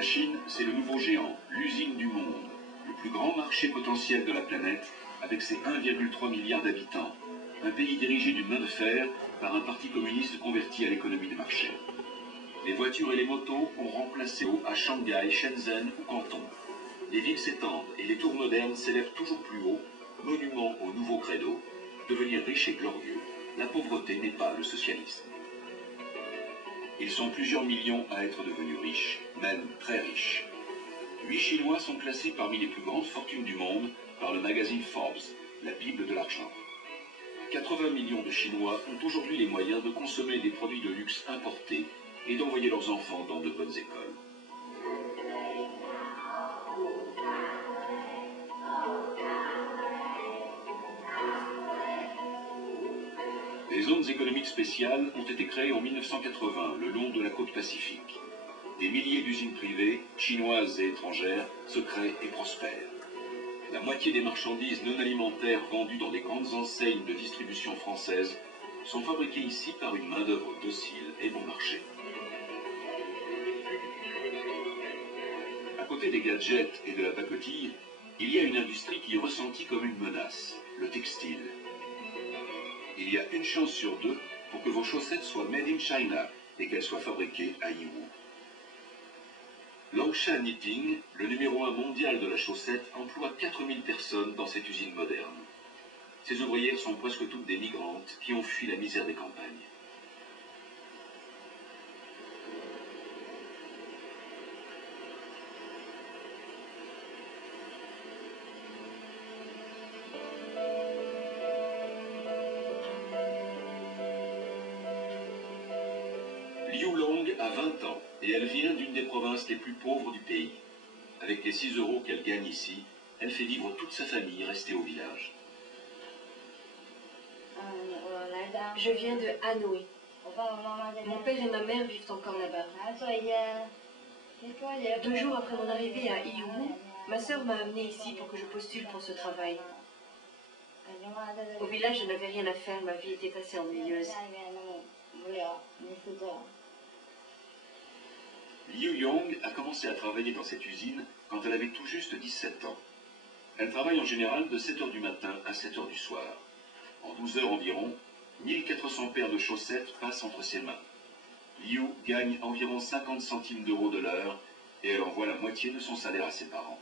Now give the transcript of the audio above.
La Chine, c'est le nouveau géant, l'usine du monde, le plus grand marché potentiel de la planète, avec ses 1,3 milliard d'habitants. Un pays dirigé d'une main de fer par un parti communiste converti à l'économie de marché. Les voitures et les motos ont remplacé à Shanghai, Shenzhen ou Canton. Les villes s'étendent et les tours modernes s'élèvent toujours plus haut, monument au nouveau credo. Devenir riche et glorieux, la pauvreté n'est pas le socialisme. Ils sont plusieurs millions à être devenus riches, même très riches. 8 Chinois sont classés parmi les plus grandes fortunes du monde par le magazine Forbes, la Bible de l'argent. 80 millions de Chinois ont aujourd'hui les moyens de consommer des produits de luxe importés et d'envoyer leurs enfants dans de bonnes écoles. Les zones économiques spéciales ont été créées en 1980 le long de la côte pacifique. Des milliers d'usines privées, chinoises et étrangères, se créent et prospèrent. La moitié des marchandises non alimentaires vendues dans des grandes enseignes de distribution françaises sont fabriquées ici par une main-d'œuvre docile et bon marché. À côté des gadgets et de la pacotille, il y a une industrie qui est ressentie comme une menace, le textile. Il y a une chance sur deux pour que vos chaussettes soient made in China et qu'elles soient fabriquées à Yiwu. Longshan Knitting, le numéro 1 mondial de la chaussette, emploie 4000 personnes dans cette usine moderne. Ces ouvrières sont presque toutes des migrantes qui ont fui la misère des campagnes. Liu Long a 20 ans et elle vient d'une des provinces les plus pauvres du pays. Avec les 6 € qu'elle gagne ici, elle fait vivre toute sa famille restée au village. Je viens de Hanoï. Mon père et ma mère vivent encore là-bas. 2 jours après mon arrivée à Yiwu, ma sœur m'a amenée ici pour que je postule pour ce travail. Au village, je n'avais rien à faire, ma vie était assez ennuyeuse. Liu Yong a commencé à travailler dans cette usine quand elle avait tout juste 17 ans. Elle travaille en général de 7 h du matin à 7 h du soir. En 12 heures environ, 1400 paires de chaussettes passent entre ses mains. Liu gagne environ 50 centimes d'euros de l'heure et elle envoie la moitié de son salaire à ses parents.